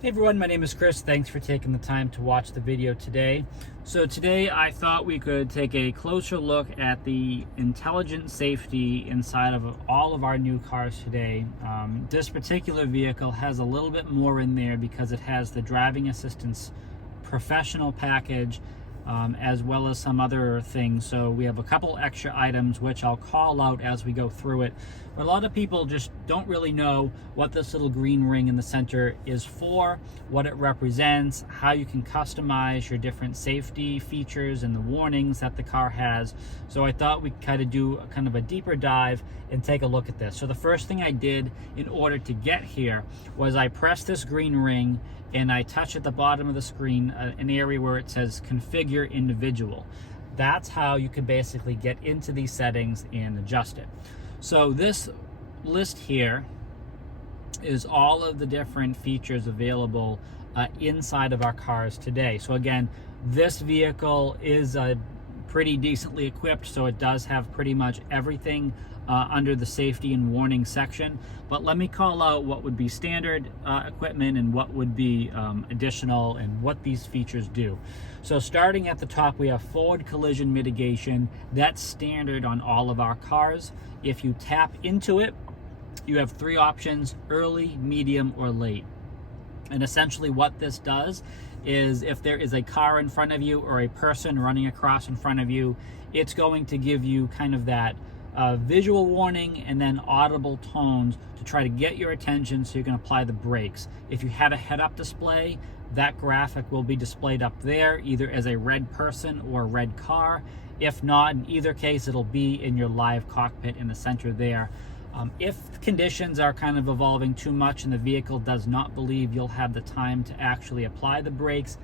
Hey everyone, my name is Chris. Thanks for taking the time to watch the video today. So today I thought we could take a closer look at the intelligent safety inside of all of our new cars today. This particular vehicle has a little bit more in there because it has the driving assistance professional package, as well as some other things. So we have a couple extra items which I'll call out as we go through it. But a lot of people just don't really know what this little green ring in the center is for, what it represents, how you can customize your different safety features and the warnings that the car has. So I thought we'd kind of do a deeper dive and take a look at this. So the first thing I did in order to get here was I pressed this green ring and I touch at the bottom of the screen an area where it says configure individual. That's how you can basically get into these settings and adjust it. So this list here is all of the different features available inside of our cars today. So again, this vehicle is pretty decently equipped, so it does have pretty much everything under the safety and warning section. But let me call out what would be standard equipment and what would be additional and what these features do. So starting at the top, we have forward collision mitigation. That's standard on all of our cars. If you tap into it, you have three options: early, medium, or late. And essentially what this does is if there is a car in front of you or a person running across in front of you, it's going to give you kind of that visual warning and then audible tones to try to get your attention so you can apply the brakes. If you have a head-up display, that graphic will be displayed up there either as a red person or a red car. If not, in either case, it'll be in your live cockpit in the center there. If conditions are kind of evolving too much and the vehicle does not believe you'll have the time to actually apply the brakes,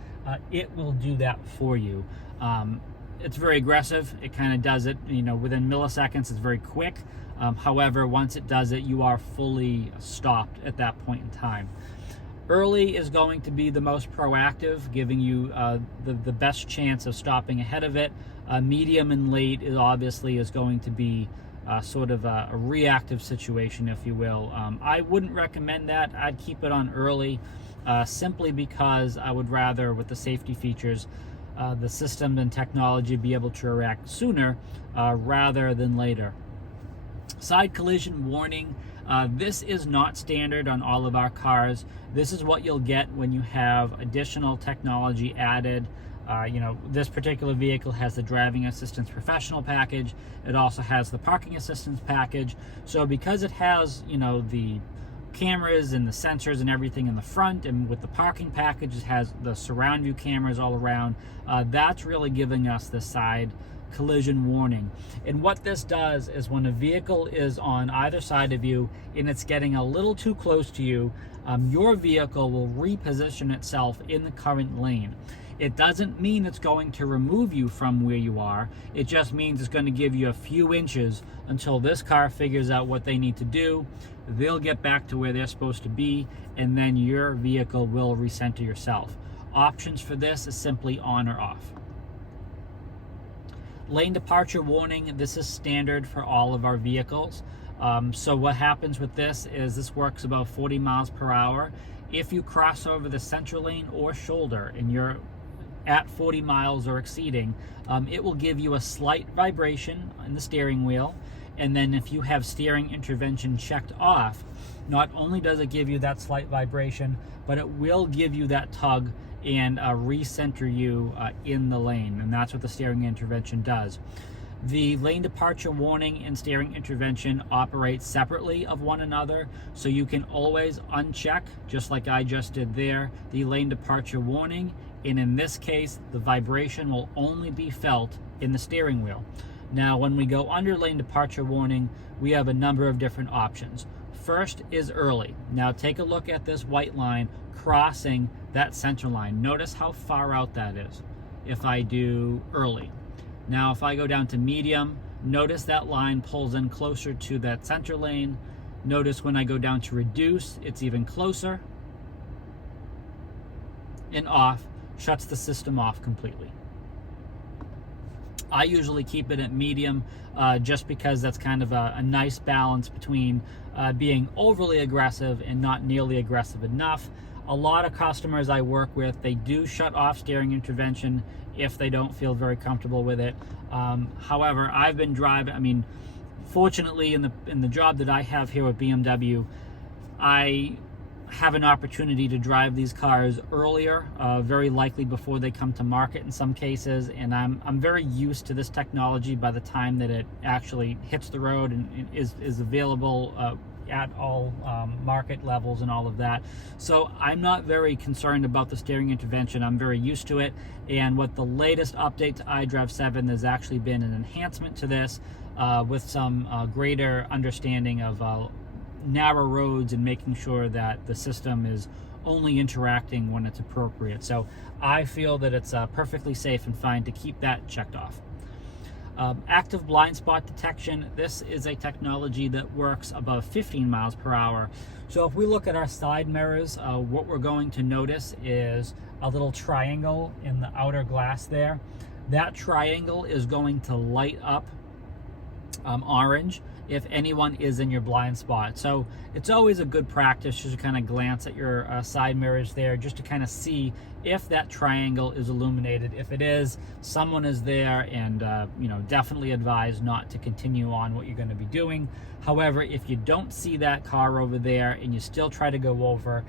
it will do that for you. It's very aggressive. It kind of does it, within milliseconds. It's very quick. However, once it does it, you are fully stopped at that point in time. Early is going to be the most proactive, giving you the best chance of stopping ahead of it. Medium and late is going to be sort of a reactive situation, if you will. I wouldn't recommend that. I'd keep it on early, simply because I would rather, with the safety features, the system and technology be able to react sooner rather than later. Side collision warning. This is not standard on all of our cars. This is what you'll get when you have additional technology added. This particular vehicle has the driving assistance professional package. It also has the parking assistance package. So because it has, the cameras and the sensors and everything in the front, and with the parking package, it has the surround view cameras all around, that's really giving us the side collision warning. And what this does is when a vehicle is on either side of you and it's getting a little too close to you, your vehicle will reposition itself in the current lane. It doesn't mean it's going to remove you from where you are. It just means it's going to give you a few inches until this car figures out what they need to do. They'll get back to where they're supposed to be, and then your vehicle will recenter yourself. Options for this is simply on or off. Lane departure warning. This is standard for all of our vehicles. So what happens with this is this works about 40 miles per hour. If you cross over the center lane or shoulder and you're at 40 miles or exceeding, it will give you a slight vibration in the steering wheel. And then if you have steering intervention checked off, not only does it give you that slight vibration, but it will give you that tug and recenter you in the lane. And that's what the steering intervention does. The lane departure warning and steering intervention operate separately of one another, so you can always uncheck, just like I just did there, the lane departure warning. And in this case, the vibration will only be felt in the steering wheel. Now, when we go under lane departure warning, we have a number of different options. First is early. Now take a look at this white line crossing that center line. Notice how far out that is if I do early. Now if I go down to medium, notice that line pulls in closer to that center lane. Notice when I go down to reduce, it's even closer. And off, shuts the system off completely. I usually keep it at medium just because that's kind of a nice balance between being overly aggressive and not nearly aggressive enough. a lot of customers I work with, they do shut off steering intervention if they don't feel very comfortable with it. However, I've been driving, fortunately in the job that I have here with BMW, I have an opportunity to drive these cars earlier, very likely before they come to market in some cases, and I'm very used to this technology by the time that it actually hits the road and is available at all market levels and all of that. So I'm not very concerned about the steering intervention. I'm very used to it, and with the latest update to iDrive 7, there's actually been an enhancement to this with some greater understanding of narrow roads and making sure that the system is only interacting when it's appropriate. So I feel that it's perfectly safe and fine to keep that checked off. Active blind spot detection. This is a technology that works above 15 miles per hour. So if we look at our side mirrors, what we're going to notice is a little triangle in the outer glass there. That triangle is going to light up orange if anyone is in your blind spot. So it's always a good practice just to kind of glance at your side mirrors there, just to kind of see if that triangle is illuminated. If it is, someone is there, and definitely advise not to continue on what you're going to be doing. However, if you don't see that car over there and you still try to go over,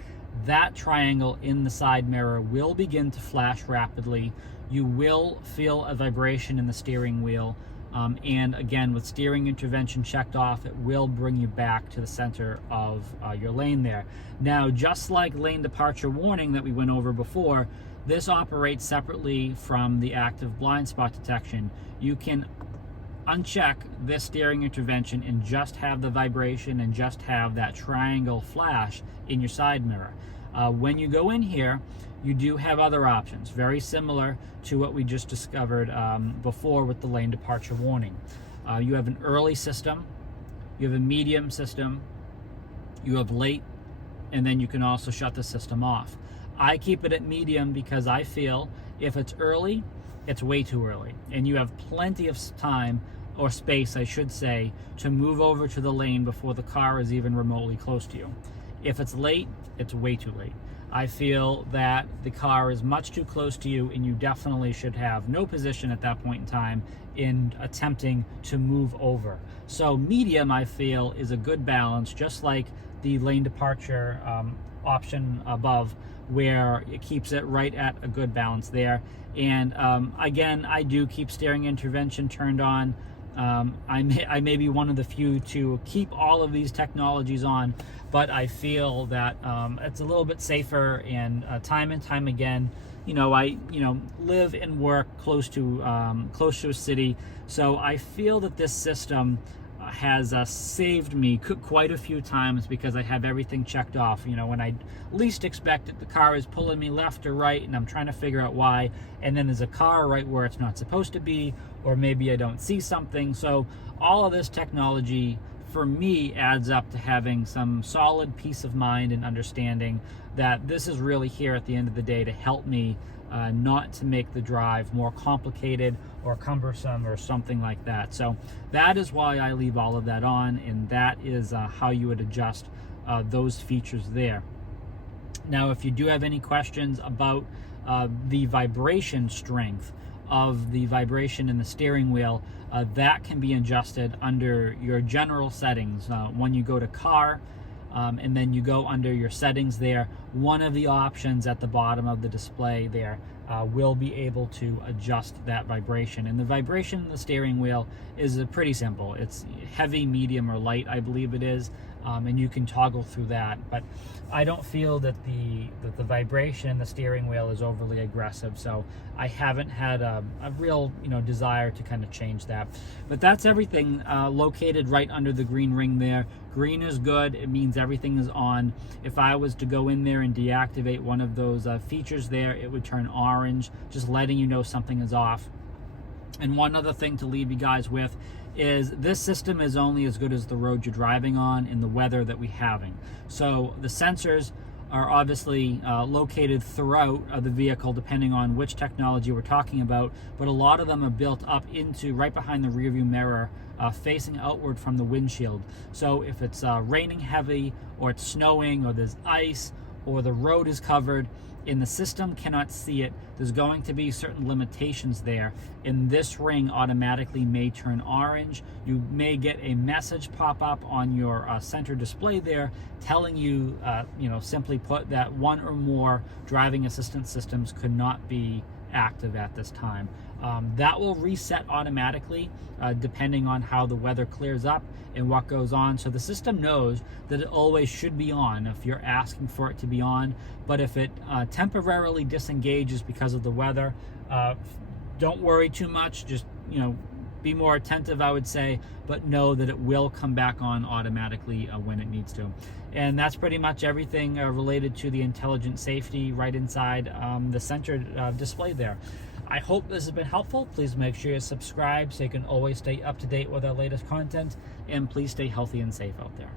that triangle in the side mirror will begin to flash rapidly. You will feel a vibration in the steering wheel. And again, with steering intervention checked off, it will bring you back to the center of your lane there. Now, just like lane departure warning that we went over before, this operates separately from the active blind spot detection. You can uncheck this steering intervention and just have the vibration and just have that triangle flash in your side mirror. When you go in here, you do have other options, very similar to what we just discovered before with the lane departure warning. You have an early system, you have a medium system, you have late, and then you can also shut the system off. I keep it at medium because I feel if it's early, it's way too early, and you have plenty of time, or space I should say, to move over to the lane before the car is even remotely close to you. If it's late, it's way too late. I feel that the car is much too close to you, and you definitely should have no position at that point in time in attempting to move over. So medium, I feel, is a good balance, just like the lane departure option above, where it keeps it right at a good balance there. And again, I do keep steering intervention turned on. I may be one of the few to keep all of these technologies on, but I feel that it's a little bit safer, and time again, I live and work close to a city, so I feel that this system has saved me quite a few times because I have everything checked off. When I least expect it, the car is pulling me left or right, and I'm trying to figure out why, and then there's a car right where it's not supposed to be, or maybe I don't see something. So all of this technology for me adds up to having some solid peace of mind and understanding that this is really here at the end of the day to help me not to make the drive more complicated or cumbersome or something like that. So that is why I leave all of that on, and that is how you would adjust those features there. Now, if you do have any questions about the vibration strength of the vibration in the steering wheel, that can be adjusted under your general settings. When you go to car, and then you go under your settings there, one of the options at the bottom of the display there will be able to adjust that vibration. And the vibration in the steering wheel is pretty simple. It's heavy, medium, or light, I believe it is, and you can toggle through that. But I don't feel that the vibration in the steering wheel is overly aggressive, so I haven't had a real desire to kind of change that. But that's everything located right under the green ring there. Green is good. It means everything is on. If I was to go in there and deactivate one of those features there, it would turn orange, just letting you know something is off. And one other thing to leave you guys with is this system is only as good as the road you're driving on and the weather that we're having. So the sensors are obviously located throughout the vehicle depending on which technology we're talking about, but a lot of them are built up into right behind the rearview mirror, facing outward from the windshield. So if it's raining heavy, or it's snowing, or there's ice, or the road is covered and the system cannot see it, there's going to be certain limitations there, and this ring automatically may turn orange. You may get a message pop up on your center display there telling you, simply put, that one or more driving assistance systems could not be active at this time. That will reset automatically depending on how the weather clears up and what goes on. So the system knows that it always should be on if you're asking for it to be on. But if it temporarily disengages because of the weather, don't worry too much. Just be more attentive, I would say, but know that it will come back on automatically when it needs to. And that's pretty much everything related to the intelligent safety right inside the center display there. I hope this has been helpful. Please make sure you subscribe so you can always stay up to date with our latest content, and please stay healthy and safe out there.